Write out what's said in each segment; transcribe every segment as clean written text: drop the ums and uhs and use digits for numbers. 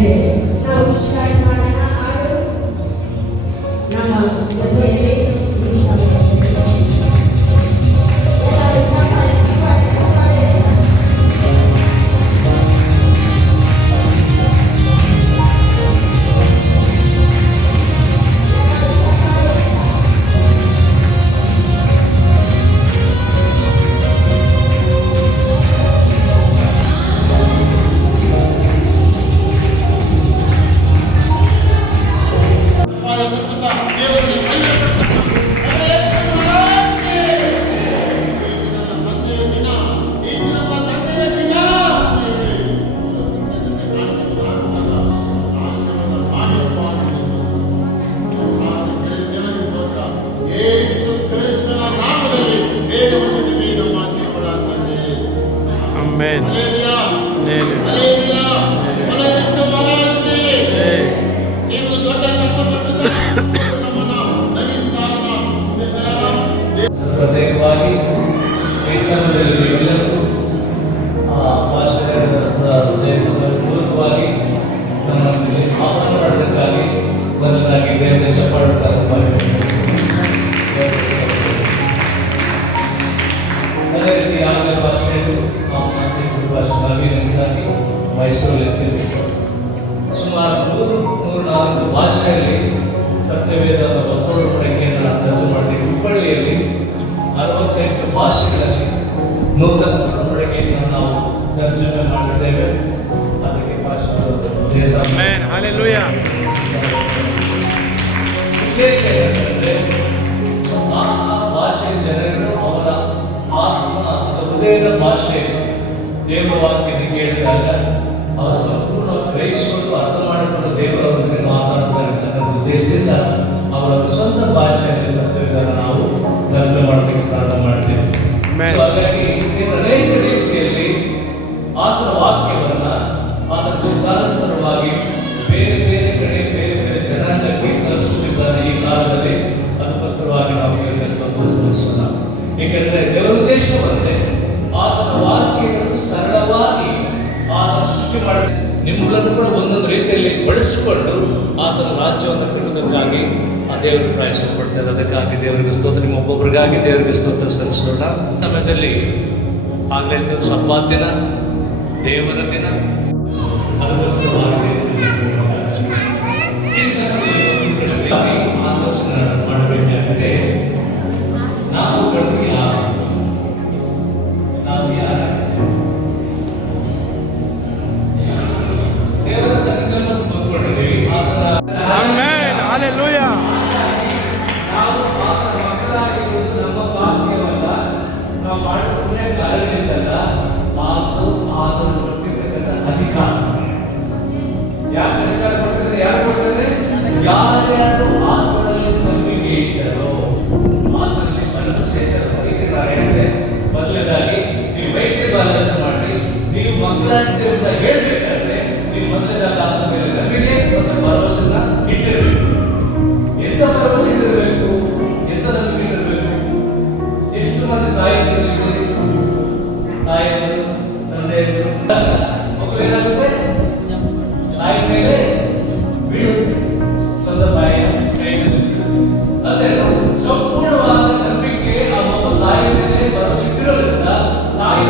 ಹಾಗಾದರೆ ನಾವು ಸ್ಟಾರ್ಟ್ ಮಾಡೋಣ. ಹಾಡು ನಮ್ಮ ಜೊತೆಯಲ್ಲಿ ಈ ಸಮಯದಲ್ಲಿ ಎಲ್ಲರೂ ಚಪ್ಪಾಳೆ ಚಪ್ಪಾಳೆ ಚಪ್ಪಾಳೆ. Amen. ಪ್ರತ್ಯೇಕವಾಗಿ ಈ ಸಮಯದಲ್ಲಿ ಎಲ್ಲರೂ ಪೂರ್ವಕವಾಗಿ ನಮ್ಮನ್ನು ಆಹ್ವಾನ ಮಾಡೋದಕ್ಕಾಗಿ ಮೊದಲಾಗಿ ದೇವರ ಚಪ್ಪಾಡುತ್ತಾರೆ. ಅದೇ ರೀತಿ ಯಾವುದೇ ಭಾಷೆಗಳು ಭಾಷೆ ನವೀನಕ್ಕಾಗಿ ಮೈಸೂರಲ್ಲಿ ಇರ್ತಿರ್ಬೇಕು. ಸುಮಾರು 304 ಭಾಷೆಯಲ್ಲಿ ಸತ್ಯವೇದ ಬಸವನ ಪಡಿಕೆಯನ್ನು ದರ್ಜೆ ಮಾಡಿದ್ದೀವಿ. ಹುಬ್ಬಳ್ಳಿಯಲ್ಲಿ 68 ಭಾಷೆಗಳಲ್ಲಿ ನೂತನ ಪಡಿಕೆಯನ್ನು ನಾವು ತರ್ಜುಮೆ ಮಾಡಿದ್ದೇವೆ. ಅದಕ್ಕೆ ಉದ್ದೇಶ ಏನಂದರೆ ಆ ಭಾಷೆಯ ಜನರು ಅವರ ಆತ್ಮ ಹೃದಯದ ಭಾಷೆ ದೇವರ ವಾಕ್ಯದ ಕೇಳಿದಾಗ ಅವರು ಸಂಪೂರ್ಣ ಗ್ರಹಿಸಿಕೊಂಡು ಅರ್ಥ ಮಾಡಿಕೊಂಡು ದೇವರವರಿಗೆ ಮಾತಾಡ್ತಾರೆ ಅನ್ನೋ ಉದ್ದೇಶದಿಂದ ಅವರ ಸ್ವಂತ ಭಾಷೆಯಲ್ಲಿ ಸತ್ಯವಿಧಾನ ನಾವು ತರ್ಜುಮೆ ಮಾಡಲಿಕ್ಕೆ ಪ್ರಾರಂಭ ಮಾಡ್ತೇವೆ. ಹಾಗಾಗಿ ಅನೇಕ ರೀತಿಯಲ್ಲಿ ಆತನ ವಾಕ್ಯವನ್ನ ಆತನ ಚಿತ್ತಾನುಸಾರವಾಗಿ ಬೇರೆ ಬೇರೆ ಕಡೆ ಬೇರೆ ಬೇರೆ ಜನಾಂಗಕ್ಕೆ ತಲುಪಿಸುತ್ತಿದ್ದಾರೆ ಈ ಕಾಲದಲ್ಲಿ. ಅದಕ್ಕೋಸ್ಕರವಾಗಿ ನಾವು ಇವರಿಗೆ ಸ್ತೋತ್ರ ಸಲ್ಲಿಸೋಣ. ಏಕೆಂದರೆ ದೇವರ ಉದ್ದೇಶವಂತೆ ಆತನ ವಾಕ್ಯಗಳು ಸರಳವಾಗಿ ಆತನ ಸೃಷ್ಟಿ ಮಾಡಿ ನಿಮ್ಮಗಳನ್ನು ಕೂಡ ಒಂದೊಂದು ರೀತಿಯಲ್ಲಿ ಬಳಸಿಕೊಂಡು ಆತನ ರಾಜ್ಯವನ್ನು ಕಟ್ಟುವುದಕ್ಕಾಗಿ ಆ ದೇವರಿಗೆ ಪ್ರಯಾಸ ಪಡ್ತಾರೆ. ಅದಕ್ಕಾಗಿ ದೇವರಿಗೆ ಸ್ತೋತ್ರ, ನಿಮ್ಮ ಒಬ್ಬೊಬ್ಬರಿಗಾಗಿ ದೇವರಿಗೆ ಸ್ತೋತ್ರ ಸಲ್ಲಿಸೋಣ. ಸಮಯದಲ್ಲಿ ಆಗಲೇ ಸಬ್ಬಾತ್ ದಿನ, ದೇವರ ದಿನ. ಅದಕ್ಕೋಸ್ಕರವಾಗಿ ಈ ಸಮಯದಲ್ಲಿ ಆಲೋಚನೆ ಮಾಡಬೇಕಾಗಿದೆ. ನಾವು ದೇವರ ಸನ್ನಿಧಿಯನ್ನು ಕೂತ್ಕೊಂಡಿದ್ದೀವಿ. Amen. Hallelujah. ನಾವು ಮಕ್ಕಳಾಗಿರುವುದು ನಮ್ಮ ಭಾಗ್ಯವಲ್ಲ, ನಾವು ಮಾಡುವುದೇ ಕಾರಣದಿಂದಲ್ಲ, ಆತನು ಕೊಟ್ಟಿರ್ತಕ್ಕಂಥ ಅಧಿಕಾರ. ಯಾಕೆ ಅಧಿಕಾರ ಕೊಡ್ತಾರೆ? ಯಾರು ಕೊಡ್ತಾರೆ? ಯಾರ್ಯಾರು ಆತನಲ್ಲಿ ನಂಬಿಕೆ ಇಟ್ಟರೋ, ಆತನಲ್ಲಿ ಭರವಸೆ ಇಟ್ಟರೋ. ಅದಕ್ಕೆ ನಾನು ಹೇಳಿದೆ, ಮೊದಲನೇದಾಗಿ ನೀವು ವೈದ್ಯರ ಆಲೋಚನೆ ಮಾಡಿ, ನೀವು ಮಕ್ಕಳಾಗಿದ್ದೀರಿ ಅಂತ ಹೇಳ್ಬೇಕಾದ್ರೆ ನೀವು ಮೊದಲನೇದಾಗಿ ಆತನ ಮೇಲೆ ನಂಬಿಕೆ ಮತ್ತು ಭರವಸೆನ ಇಟ್ಟಿರಬೇಕು. ಎಂತ ಭರವಸೆ ಇರಬೇಕು, ಎಂತ ನಂಬಿಕೆ ಇರಬೇಕು? ಎಷ್ಟು ಮಂದಿ ತಾಯಿಗಳು ತಾಯಿಗಳು ತಂದೆಯರು ಮಗು ಏನಾಗುತ್ತೆ? ತಾಯಿ ಮೇಲೆ ಬೀಳುತ್ತೆ, ಸ್ವಂತ ತಾಯಿಯ ಕೈ ಮೇಲೆ ಬೀಳುತ್ತೆ. ಅದೇ ಸಂಪೂರ್ಣವಾದ ನಂಬಿಕೆ ಆ ಮಗು ತಾಯಿಯ ಮೇಲೆ ಭರವಸೆ ಇಟ್ಟಿರೋದ್ರಿಂದ ತಾಯಿ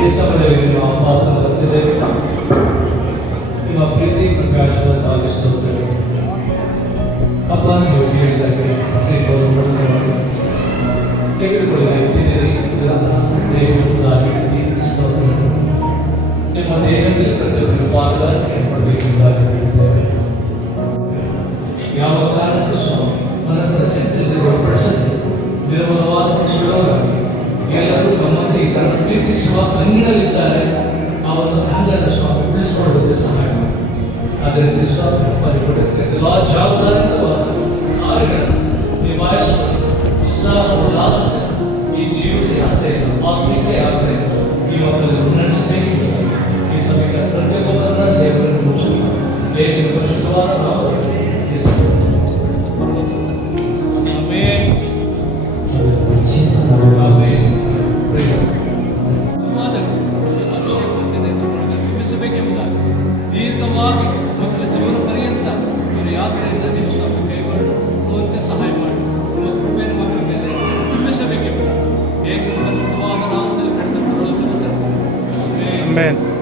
ಈ ಸಮಯದಲ್ಲಿ ನಿಮ್ಮ ಅಭ್ಯಾಸ ಬರ್ತಿದೆ. ನಿಮ್ಮ ಪ್ರೀತಿ ಪ್ರಕಾಶವಾಗಿ ಸ್ತೋತ್ರಗಳು ಅಪ್ಪ. ನೀವು ಹೇಳಿದಾಗೆ ತೆಗೆದುಕೊಳ್ಳುತ್ತಿದ್ದೀರಿ ಸ್ತೋತ್ರಗಳು. ನಿಮ್ಮ ದೇಹದಲ್ಲಿ ಪ್ರತಿಯೊಬ್ಬರು ಪಾಲ್ಗೊಳ್ಳುತ್ತಾರೆ. ಯಾವ ಕಾರಣಕ್ಕೂ ಸ್ವಾಮಿ ಮನಸ್ಸನ್ನು ಚಂಚಲತೆ ಒಳಪಡಿಸದೆ ನಿರ್ಮಲವಾದ ಸುಳವಾಗಿ ಎಲ್ಲರೂ ನಮ್ಮಂತೆ ಇತರ ಪ್ರೀತಿಸುವ ಅಂಗಿನಲ್ಲಿದ್ದಾರೆ. ಅವರನ್ನು ಅಂಗದ ಸ್ವಾಮಿ ಉಳಿಸಿಕೊಳ್ಳುವುದೇ ಸಹಾಯ ಮಾಡಿ. ಅದೇ ರೀತಿ ಸ್ವಾಮಿ ಪರಿಪಡುತ್ತೆ ಎಲ್ಲ ಜವಾಬ್ದಾರಿಯುತವಾದ ಕಾರ್ಯಗಳನ್ನು ನಿಭಾಯಿಸುವ ಉತ್ಸಾಹ ಉಲ್ಲಾಸ ಈ ಜೀವನ ಯಾತ್ರೆಯನ್ನು ಆತ್ಮಿಕ ಯಾತ್ರೆಯನ್ನು ಈ ಮಕ್ಕಳನ್ನು ನಡೆಸಬೇಕು. ಈ ಸಮಯದ ಪ್ರತಿಯೊಬ್ಬರನ್ನ ಸೇವೆಯನ್ನು ದೇಶದ ಅದ್ಭುತವಾದ ನಾಮದಲ್ಲಿ ಯೇಸು. ಆಮೆನ್. ಆಮೆನ್. ತುಂಬಿಸಬೇಕೆಂಬುದಾಗಿ ದೀರ್ಘವಾಗಿ ಮಕ್ಕಳ ಜೀವನ ಪರ್ಯಂತ ಇವರ ಯಾತ್ರೆಯಿಂದ ನೀವು ಸ್ವಲ್ಪ ಕೈಗೊಂಡು ಅವರಿಗೆ ಸಹಾಯ ಮಾಡಿ ನಿಮ್ಮ ಕೃಪೆಯನ್ನು ಮಕ್ಕಳ ಮೇಲೆ ತುಂಬಿಸಬೇಕೆಂಬುದಾಗಿ ಯೇಸುವಿನ ಪವಿತ್ರವಾದ ನಾಮದಲ್ಲಿ ಕಂಡು Amen.